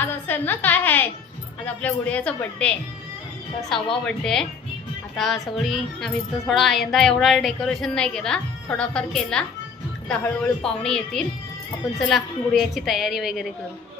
आज असेल ना काय आहे? आज आपल्या गुडियाचा बड्डे आहे. तर सहावा बड्डे आहे. आता सगळी आम्ही तर थोडा यंदा एवढा डेकोरेशन नाही केला. थोडाफार केला. आता हळूहळू पाहुणे येतील. आपण चला गुडियाची तयारी वगैरे करू.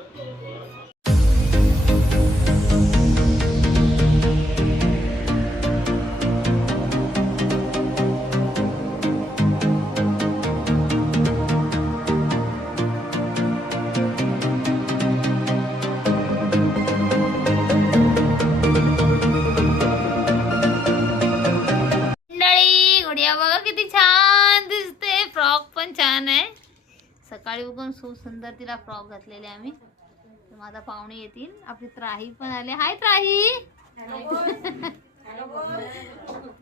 पण छान आहे. सकाळी उगून खूप सुंदर तिला फ्रॉक घातलेले आम्ही. माझा पाहुणे येतील. आपली त्राही पण आले. हाय त्राही!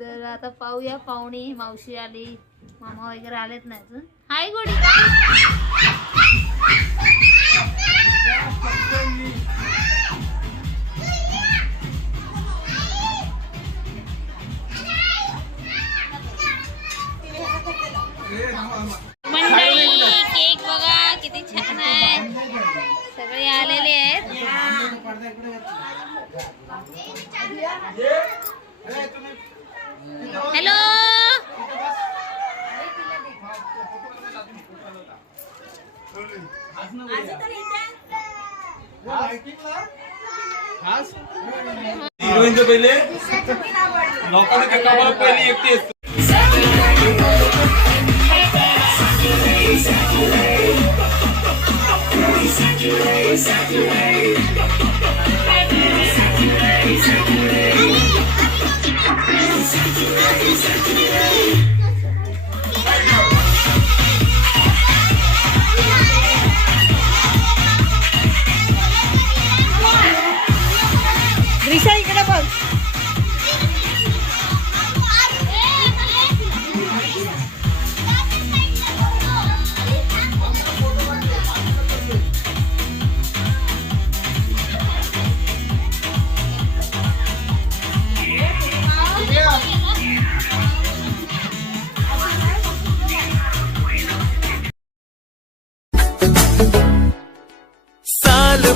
तर आता पाहूया पाहुणी. मावशी आली. मामा वगैरे आलेत ना अजून? हाय गोडी! सगळे आलेले आहेत हॅलो हिरोईनचं पहिले लोकांना त्या कामाला पहिली एकटी असते Yes.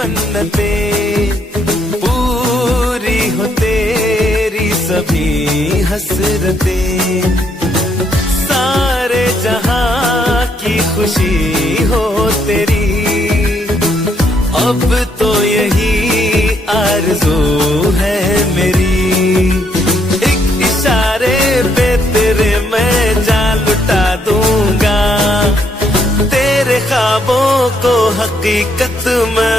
मन्नते पूरी हो तेरी सभी हसरते। सारे जहाँ की खुशी हो तेरी, अब तो यही आरज़ू है मेरी। एक इशारे पे तेरे मैं जान लुटा दूँगा, तेरे ख्वाबों को हकीकत मैं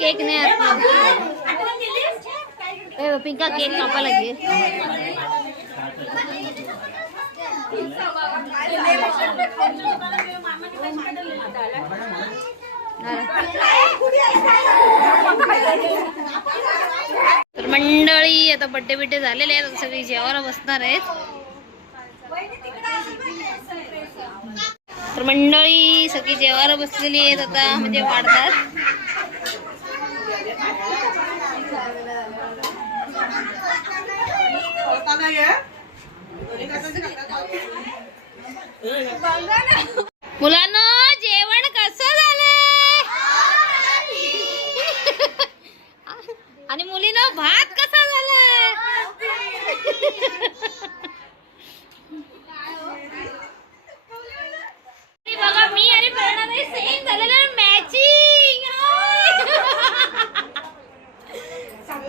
cake नाही पिंका केक कापा लागेल तर मंडळी आता बड्डे बिड्डे झालेले आहेत सगळी जेवायला बसणार आहेत. तर मंडळी सगळी जेवायला बसलेली आहेत आता म्हणजे वाढतात. मुलांना जेवण कसं झालं आणि मुलीनं भात कसा झाला हे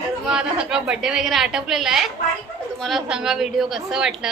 हो. सगळं बर्थडे वगैरे आटपलेला आहे. तुम्हाला सांगा व्हिडिओ कसं वाटलं?